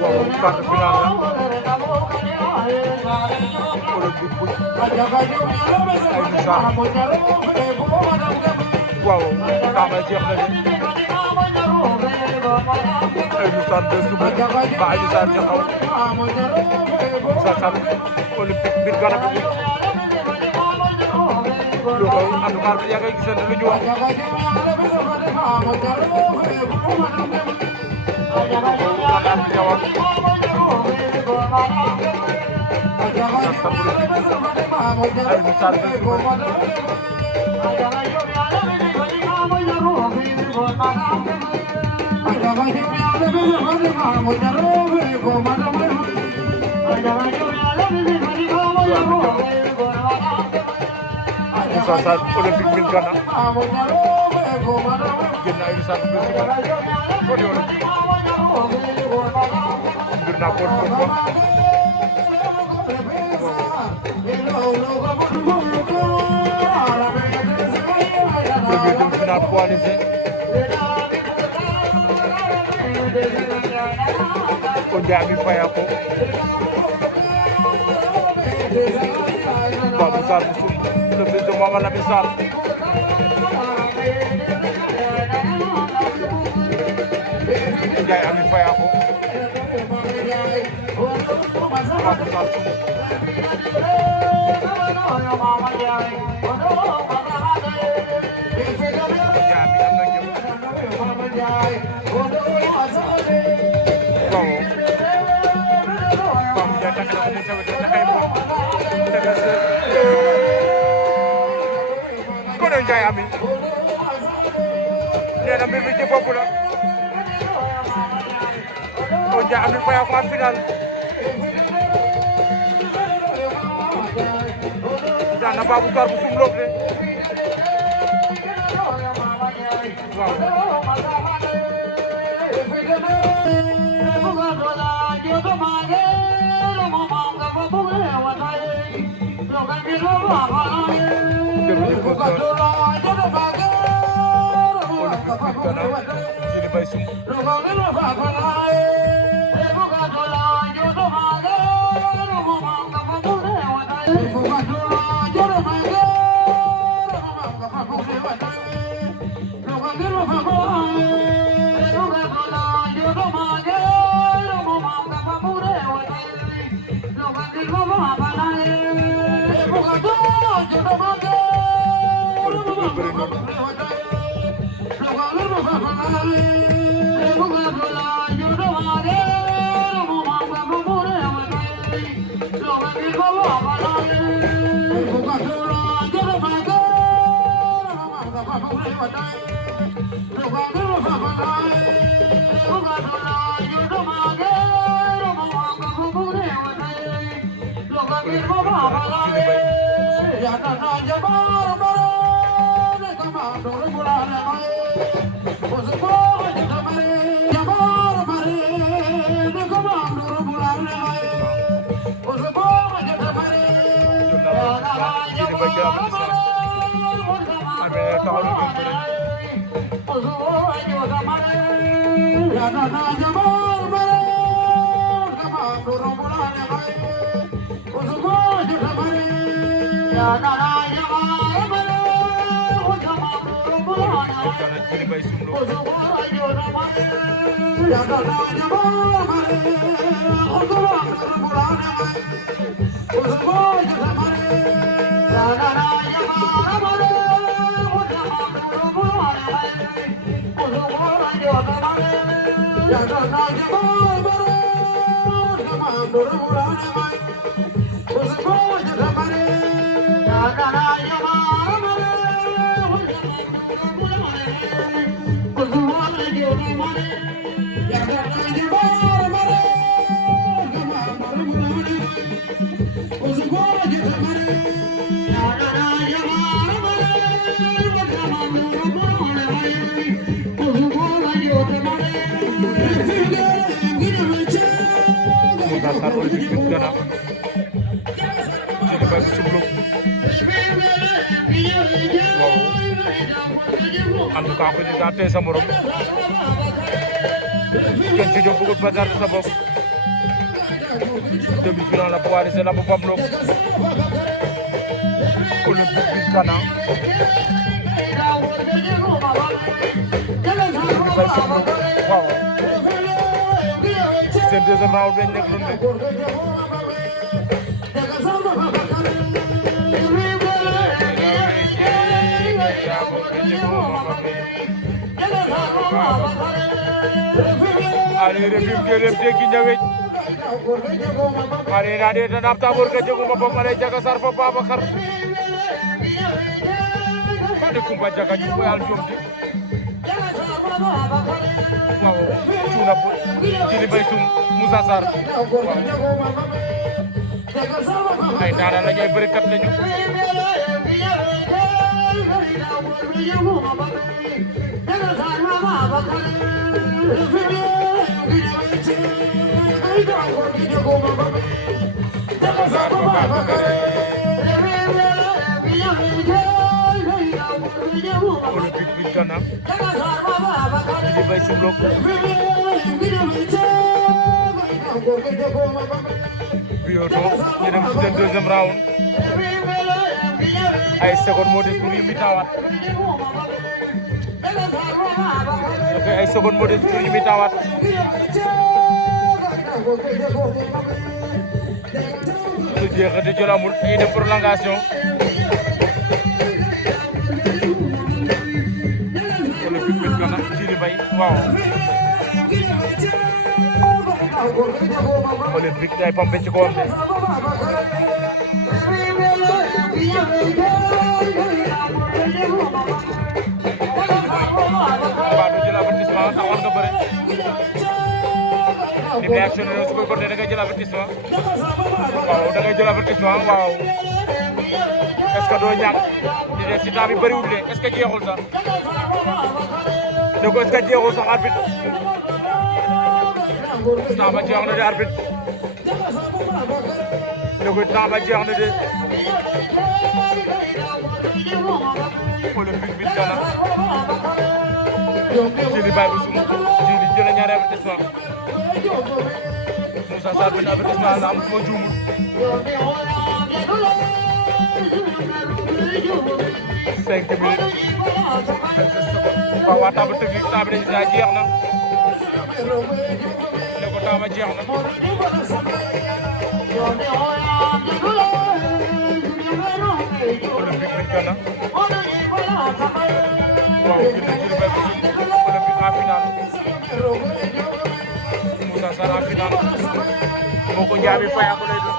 waaw quart final la olympique bu ay misaal waaw xaaral jeex na de ay misaal de suba ba ay misaal jaxaw Moussa Sall olympique mbir garab bi lu ko en tout cas yaa ngay gisante lu ñu wax Moussa Sall olympique min Gana génn ay misaal bu suba kon yoon mbir naa ko ko premier demi-finale poids léger ko Ndiaye Faye ko Babou Sarr Boussoum le fils de Mama Lamine Sarr Ndiaye Ami Faye ko Babou Sarr Ndiaye Ami nee na mbir mi ci bopp la kon Ndiaye Ami Faye ko final daan na Babou Sarr Boussoum Lop de waaw en tout cas ko ñu daa tey sa morom Tidiane Junior bëggul bazar de sa bopp demi-finale la poids c'est la bu Pablo Olympique bi Kana waaw seen deuxième round dañ nekk lu nekk Allez, refim de lem de giñawej are na de tanam tabor ke joguma bom ale jaga sar fo Babacar de kumba jaga ju ko al jomti waaw tuna bo jili bay sum Moussa Sarr waaw ay dara la ñay bëri kat lañu Olympique bi Kana di bay sumlok Bioto ñu dem ci seen deuxième round ay seconde moo des pour ñu mi tawat ay seconde moo des pour ñu mi tawat su jeexati jël amul dañuy def prolongation Olympique bi Kana Jili Bay waaw Olympique day pampe ci kawam de waaw du jël avertissement taxawal nga bëre ni muy actionné su koy continué da ngay jël avertissement waaw da ngay jël avertissement waaw est-ce que doo ñàkk di des ci temps bi bëriwul de est-ce que jeexul sax ne ko est-ce que jeexul sax arbitre temps ba jeex na de arbitre ne ko temps ba jeex na de Olympique bi Kana Jili Bay bu sum Jili jël ñaari avertissement Moussa Sarr benn avertissement la am suma juumul 5 minutes 27 secondes waaw waa table technique table dañu jeex na ne ko temps ba jeex na Olympique bi Kana waaw gën na Jili Bay bu sum Olympique en finale Moussa Sarr en finale moo ko njaabi faya ko lay doon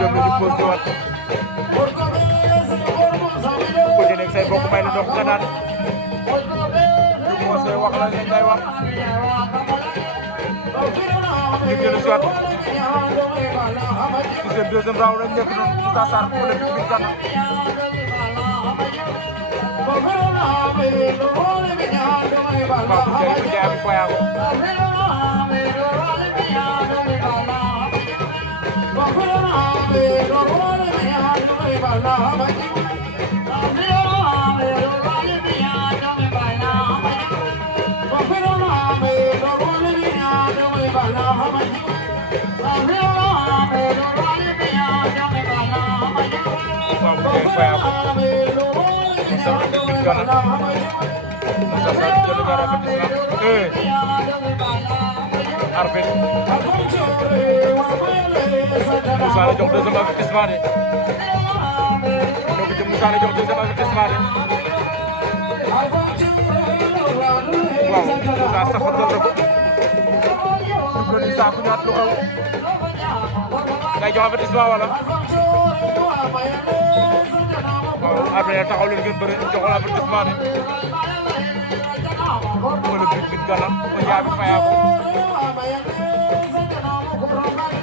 dem nañu pause ñëwaat ko ci nekk say bokk may la ndox nga naan lu moo say wax la lañ lay wax ñu dellu si waat ci seen deuxième round lañ nekk noonu Moussa Sarr Olympique bi Kana Babou Ndiaye abi fayago Babou Ndiaye fayago Moussa Olympique bi Kana Moussa Sarr jël ñaari avertissement arbitre Moussa la jox deuxième avertissement de donc Moussa la jox deuxième avertissement de waaw Moussa saxatal na ko ñu ko ni saako ñaat lu xew ngay jox avertissement wala waaw arbitre taxaw leen ngeen bëre joxol avertissement de Olympique bi Kana ko njaabi faya ko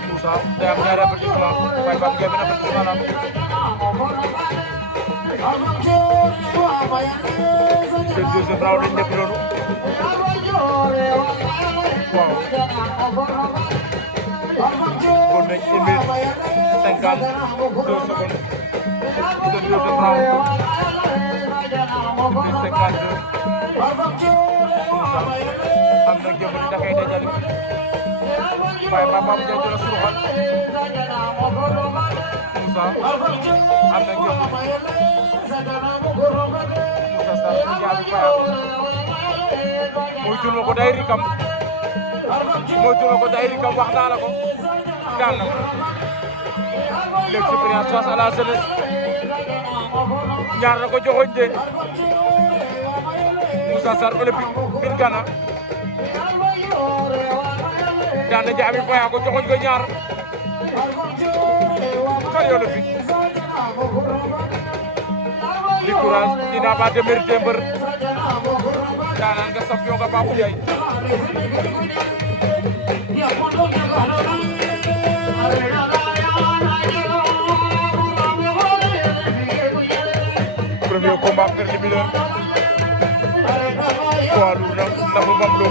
Moussa day am ñaari avertissement waaye Babou Ndiaye benn avertissement la am seen deuxième round lañ nekk noonu waaw kon nañ 1 minute 52 secondes seen deuxième round am na jëmm di dafay dajale waaye Bamba bu jël la suruxal Moussa am na jëmm Moussa Sarr bu jaabi faya moytul ma ko day rikam wax naa la ko daan na ko l'expérience face à la jeunesse ñaar na ko joxoñ de Moussa Sarr olympique bin Gana daan na jaabi faya ko joxoñ ko ñaar kay olympique di courage dina ba démérité mbër daanaan nga champion nga Babou Ndiaye premier combat préliminaire poids lourd na Nabou Bamlo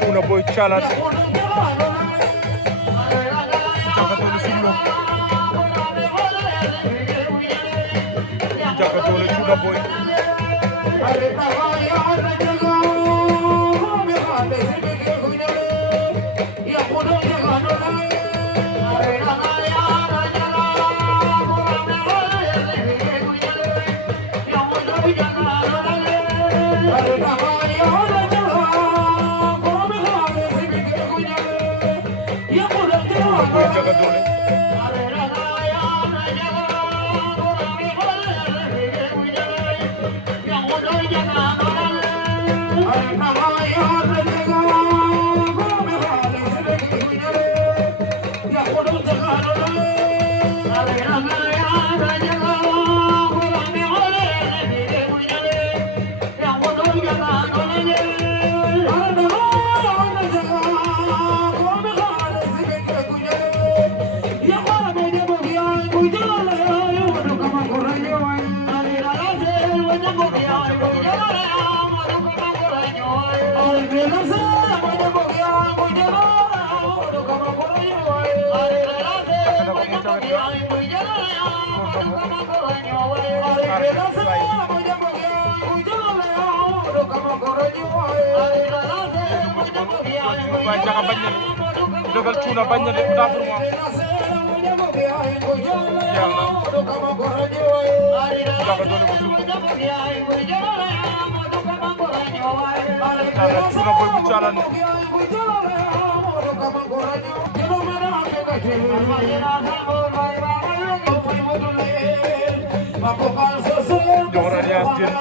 Cuuna Boy Calan Jakatole Sumlo Jakatole Cuuna Boy Jakatole waaye Jaka bañ na dogal Cuuna bañ na de autant pour moi jeex na Jaka doole ko sum dara Cuuna Boy bu Calan joxor Alias Diène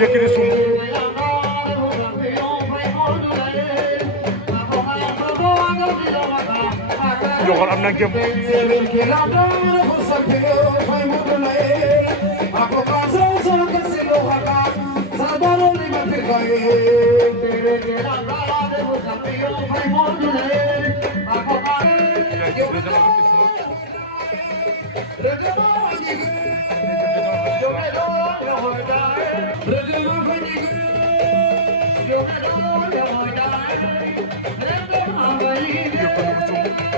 Yékini sum joxor am na ngëm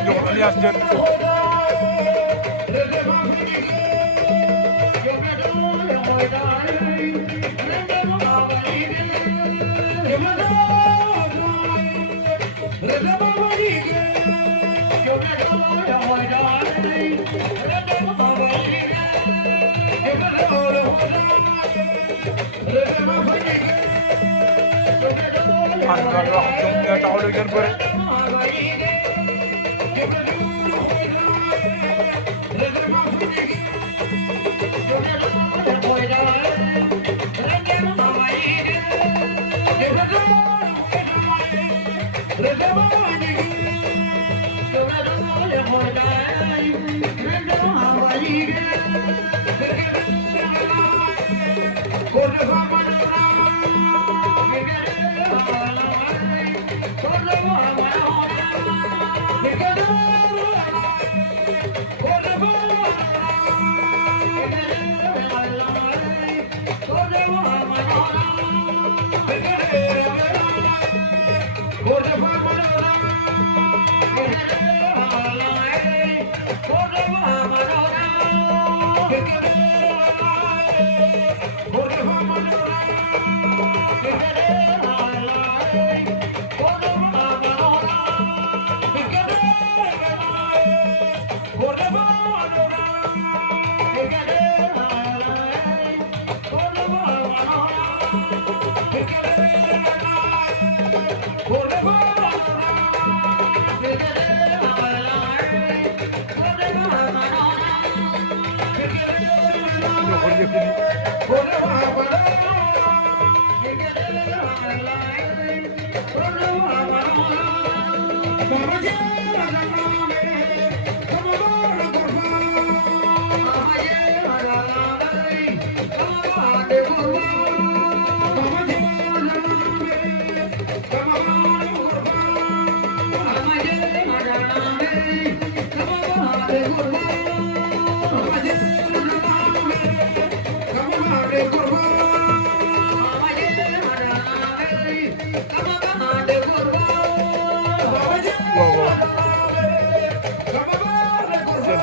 joxor Alias Diène Andal wax ñoom ñoo taxaw lu ngeen bëre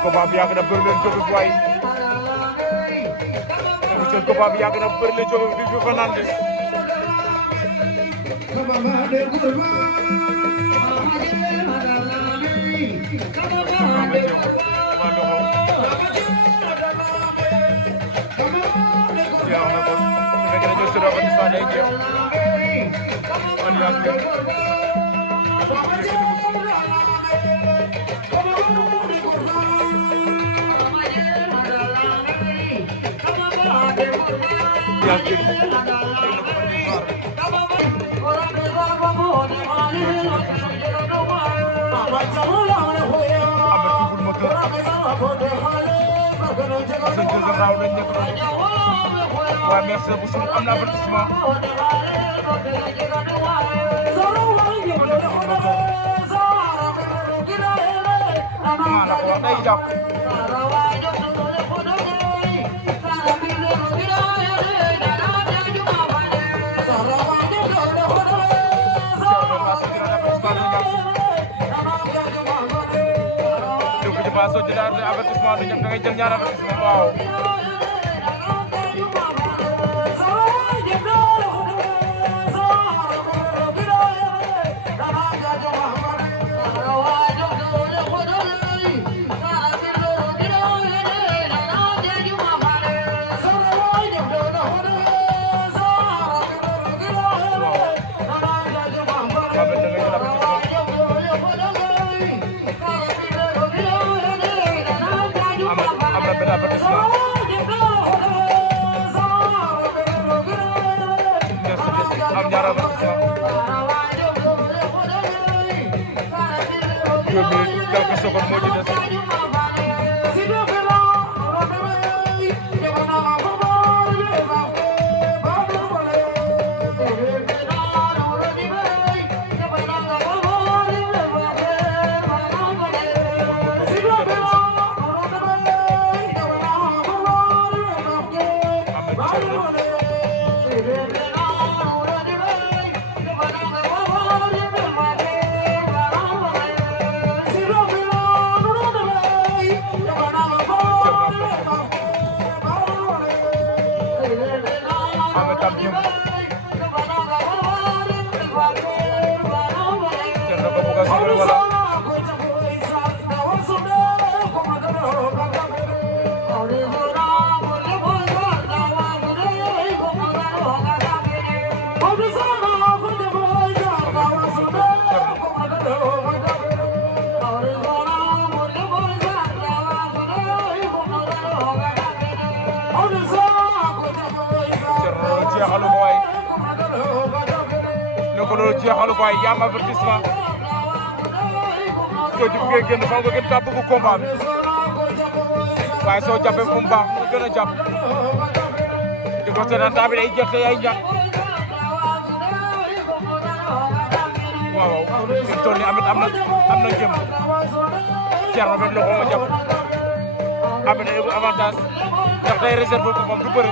combat bi yàgg na bëri leen jóge waay seen combat bi yàgg na bëri leen jóge bi fi fa naan de merci beaucoup am na avertissement day jàpp so jëlaat avertissement du ñam da ngay jël ñaar avertissement waaw quelques secondes moo ci des jeexalu ko ay yam avertissement soo ci bëggee génn fa nga gën kaa bëgg combat bi waaye soo jàppee fu mu baax nga gën a jàpp di ko seetaan taa bi day jeex te yaay ñàkk waaw fi mu toll nii amit am na jëm Thierno benn loxo ma jàpp amit day avantage ndax day réserve ko moom du bëre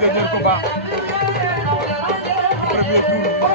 Dernier combat premier tour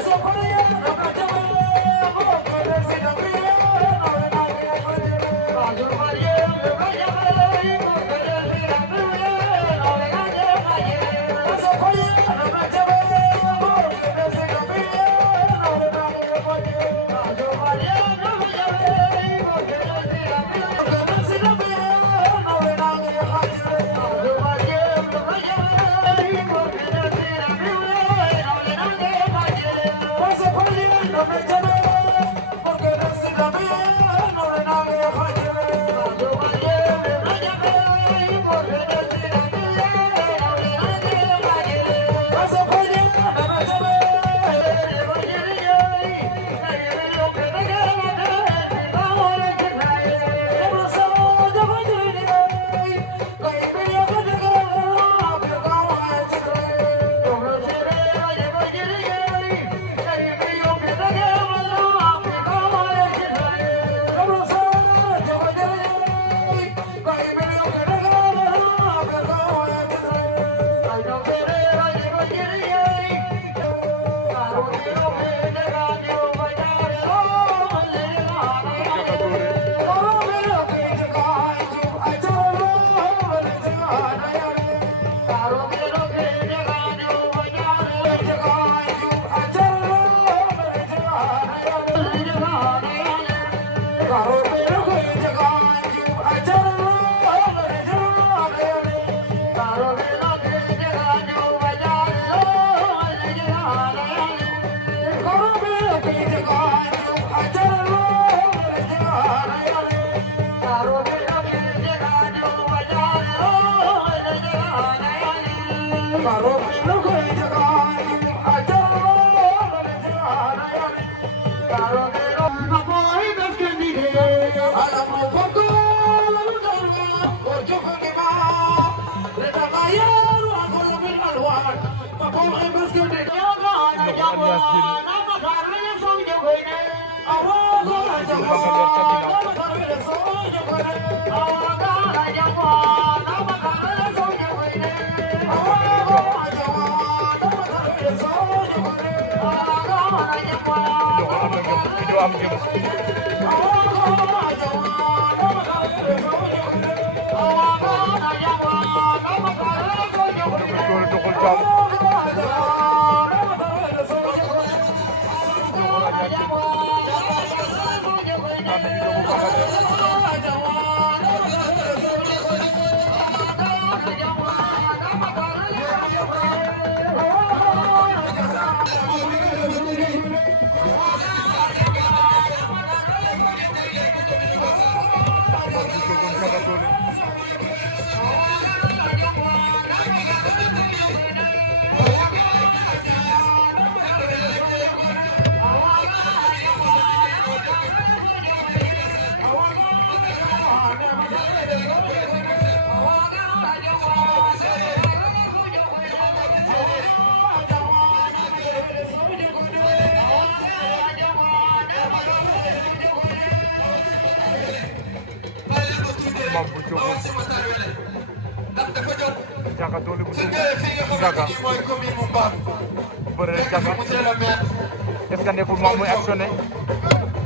est-ce que nekkul moom muy actionné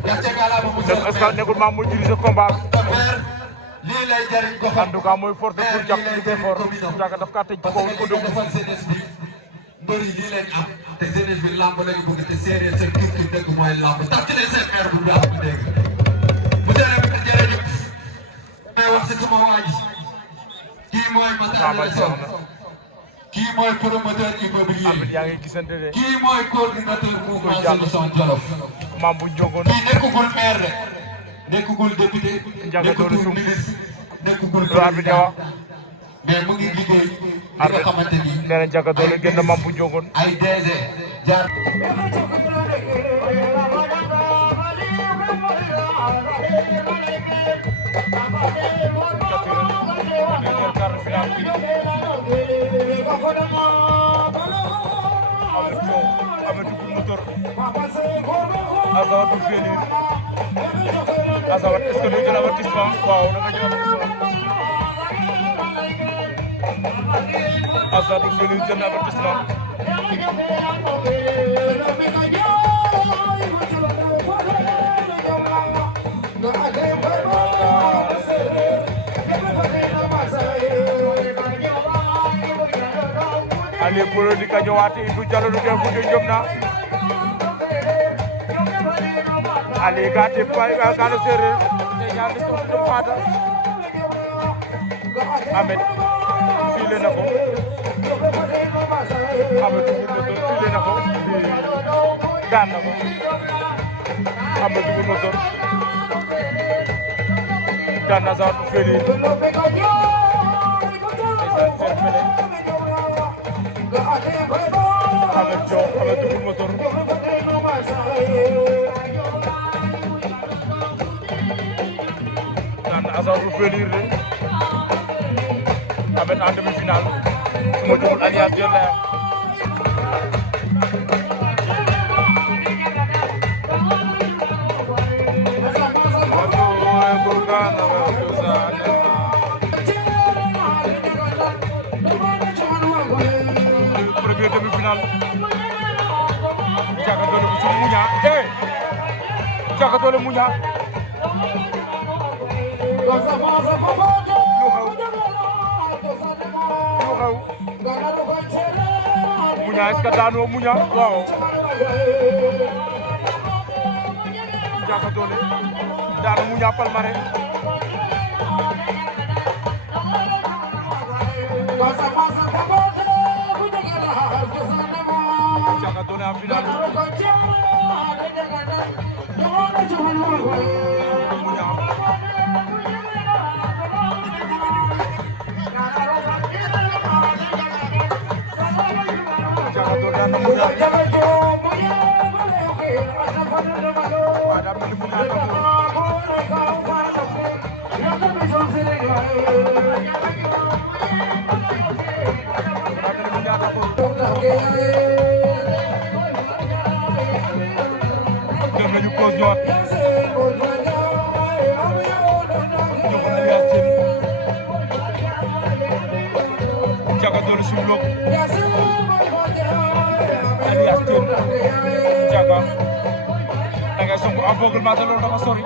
est-ce que nekkul moom muy diriger combat en tout cas mooy force pour jàpp li koy fort Ndiaga daf kaa tëj ci kaw ko déglu mbër yi lii leen am te jeunesse bi lamb lañu bëgg te séeréer seen culture dëgg mooy lamb tax ci leen seen air bu baax bu dégg monsieur le maire jërëjëf may wax si sama waa ji kii mooy Matar Sow kii mooy promoteur immobilier kii mooy coordinateur mouvement solution Jolof maam bu njongoon kii nekkugul maire rek nekkugul député nekkugul ministre nekkugul président mais mu ngi liggéey li nga xamante ni nee na Ndiaga Dolé génn maam bu njongoon ay DG jaar Azawadu Feni Azawad est-ce que du jël avertissement waaw da nga jël avertissement Azawad du jël avertissement Ali Polo di ka ñëwaat Ibou Diallo du def fu jomna Ali gati pay galo sere te ñaan di tontu dum xata Ahmed filé nako Ahmed dugul motor filé nako daan nako Ahmed dugul motor daan na sa feli Ahmed dugul motor Azawad bu Félire de Ahmed en demi-finale su ma jumul Alliance jël na première demi-finale Thiaka Dolé bu suñu muña Thiaka Dolé muña Muña est-ce que daanoo Muña waaw Thiaka Dolé daanu Muña Palmarin Thiaka Dolé en finale Thiaka Dolé sur bloc Alias Thiaka da ngay songu aveuglement te loolu dafa sori